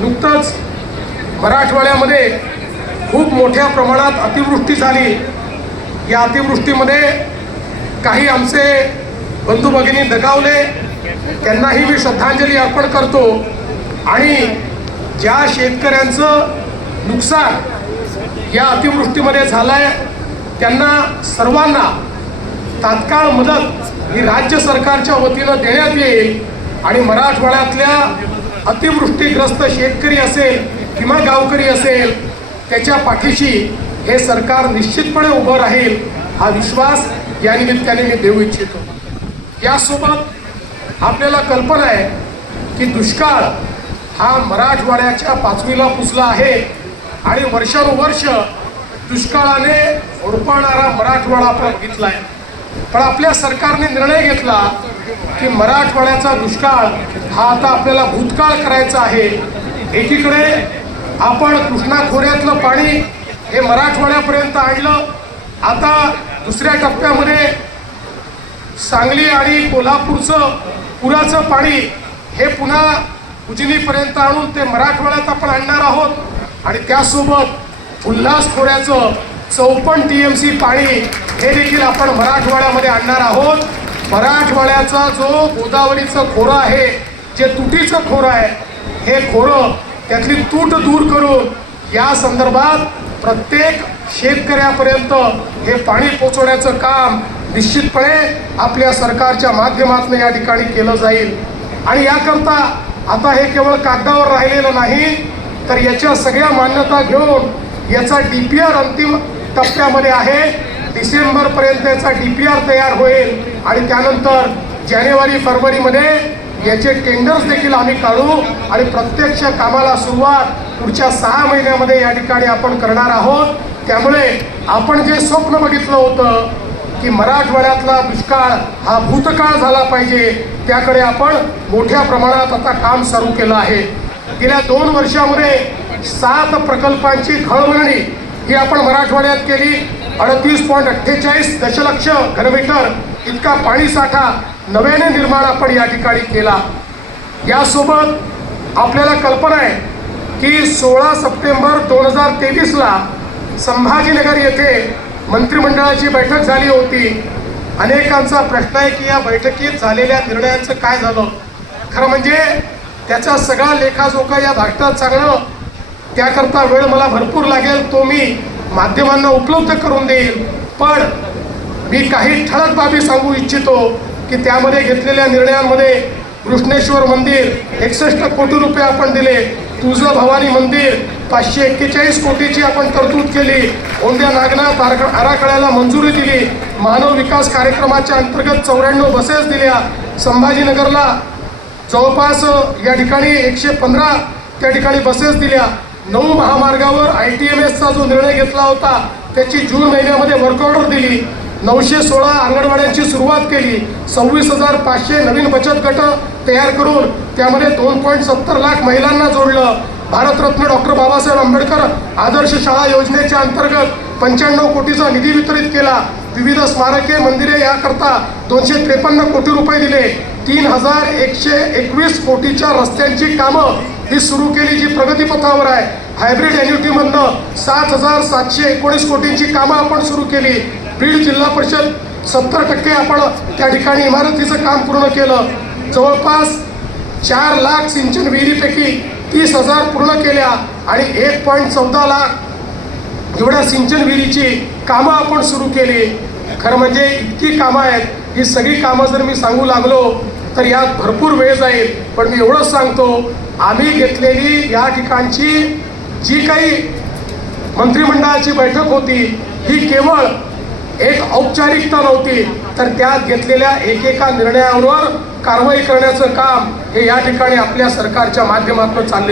नुकतंच मराठवाड्यामध्ये खूप मोठ्या प्रमाणात अतिवृष्टी झाली. या अतिवृष्टीमध्ये काही आमचे बंधू भगिनी दगावले. त्यांनाही मी श्रद्धांजली अर्पण करतो. आणि ज्या शेतकऱ्यांचं नुकसान या अतिवृष्टीमध्ये झालं आहे त्यांना सर्वांना तात्काळ मदत ही राज्य सरकारच्या वतीनं देण्यात येईल. आणि मराठवाड्यातल्या अतिवृष्टीग्रस्त शेतकरी असेल किंवा गावकरी असेल त्याच्या पाठीशी हे सरकार निश्चितपणे उभं राहील हा विश्वास या निमित्ताने मी देऊ इच्छितो. यासोबत आपल्याला कल्पना आहे की दुष्काळ हा मराठवाड्याच्या पाचवीला पुसला आहे आणि वर्षानुवर्ष दुष्काळाने ओडपाणारा मराठवाडा आपण घेतला आहे पण आपल्या सरकारने निर्णय घेतला की मराठवाड्याचा दुष्काळ हा आता आपल्याला भूतकाळ करायचा आहे. एकीकडे आपण कृष्णा खोऱ्यातलं पाणी हे मराठवाड्यापर्यंत आणलं. आता दुसऱ्या टप्प्यामध्ये सांगली आणि कोल्हापूरचं पुराचं पाणी हे पुन्हा उजनीपर्यंत आणून ते मराठवाड्यात आपण आणणार आहोत. आणि त्यासोबत उल्हास खोऱ्याचं चौपन्न टी एम सी पाणी हे देखील आपण मराठवाड्यामध्ये आणणार आहोत. मराठवाड्याचा जो गोदावरीचं खोरं आहे जे तुटीचं खोरं आहे हे खोरं त्यातली तूट दूर करून या संदर्भात प्रत्येक शेतकऱ्यापर्यंत हे पाणी पोचवण्याचं काम निश्चितपणे आपल्या सरकारच्या माध्यमातून या ठिकाणी केलं जाईल. आणि याकरता आता हे केवळ कागदावर राहिलेलं नाही तर याच्या सगळ्या मान्यता घेऊन याचा डी पी आर अंतिम टप्प्यामध्ये आहे. डिसेंबरपर्यंत याचा डी पी आर तयार होईल आणि त्यानंतर जानेवारी फरवरीमध्ये याचे टेंडर्स देखील आम्ही काढू आणि प्रत्यक्ष कामाला सुरुवात पुढच्या सहा महिन्यामध्ये या ठिकाणी आपण करणार आहोत. त्यामुळे आपण जे स्वप्न बघितलं होतं की मराठवाड्यातला दुष्काळ हा भूतकाळ झाला पाहिजे त्याकडे आपण मोठ्या प्रमाणात आता काम सुरू केलं आहे. गेल्या दोन वर्षामध्ये सात प्रकल्पांची खळबळणी ही आपण मराठवाड्यात केली. अडतीस पॉईंट अठ्ठेचाळीस दशलक्ष घनमीटर इतका पाणीसाठा नव्याने निर्माण आपण या ठिकाणी केला. यासोबत आपल्याला कल्पना आहे की सोळा सप्टेंबर दोन हजार तेवीसला संभाजीनगर येथे मंत्रिमंडळाची बैठक झाली होती. अनेकांचा प्रश्न आहे की या बैठकीत झालेल्या निर्णयांचं काय झालं? खरं म्हणजे त्याचा सगळा लेखाजोखा या भाषणात सांगणं त्याकरता वेळ मला भरपूर लागेल. तो मी माध्यमांना उपलब्ध करून देईल. पण मी काही ठळक बाबी सांगू इच्छितो की त्यामध्ये घेतलेल्या निर्णयांमध्ये कृष्णेश्वर मंदिर एकसष्ट कोटी रुपये आपण दिले. तुळजा भवानी मंदिर पाचशे एक्केचाळीस कोटीची आपण तरतूद केली. ओंड्या नागनाथ आराख- आराखड्याला मंजुरी दिली. मानव विकास कार्यक्रमाच्या अंतर्गत चौऱ्याण्णव बसेस दिल्या. संभाजीनगरला जवळपास या ठिकाणी एकशे पंधरा त्या ठिकाणी बसेस दिल्या. नऊ महामार्गावर आय टी एम एसचा जो निर्णय घेतला होता त्याची जून महिन्यामध्ये वर्क ऑर्डर दिली. नऊशे सोळा अंगणवाड्यांची सुरुवात केली. सव्वीस हजार पाचशे नवीन बचत गट तयार करून त्यामध्ये दोन पॉईंट सत्तर लाख महिलांना जोडलं. भारतरत्न डॉक्टर बाबासाहेब आंबेडकर आदर्श शाळा योजनेच्या अंतर्गत पंच्याण्णव कोटीचा निधी वितरित केला. विविध स्मारके मंदिरे याकरता दोनशे त्रेपन्न कोटी रुपये दिले. तीन हजार एकशे एकवीस कोटीच्या रस्त्यांची कामं ही सुरू केली जी प्रगतीपथावर आहे. हायब्रिड एन्युटीमधनं सात हजार सातशे एकोणीस कोटींची कामं आपण सुरू केली. बीड जिल्हा परिषद सत्तर टक्के आपण त्या ठिकाणी इमारतीचं काम पूर्ण केलं. जवळपास चार लाख सिंचन विहिरीपैकी तीस हजार पूर्ण केल्या आणि एक पॉईंट चौदा लाख एवढ्या सिंचन विहिरीची कामं आपण सुरू केली. खरं म्हणजे इतकी कामं आहेत. ही सगळी कामं जर मी सांगू लागलो तर यात भरपूर वेळ जाईल पण मी एवढंच सांगतो आम्ही घेतलेली या ठिकाणची जी काही मंत्रिमंडळाची बैठक होती ही केवळ एक औपचारिकता नव्हती तर त्यात घेतलेल्या एकेका निर्णयावर कारवाई करण्याचं काम हे या ठिकाणी आपल्या सरकारच्या माध्यमातून चालले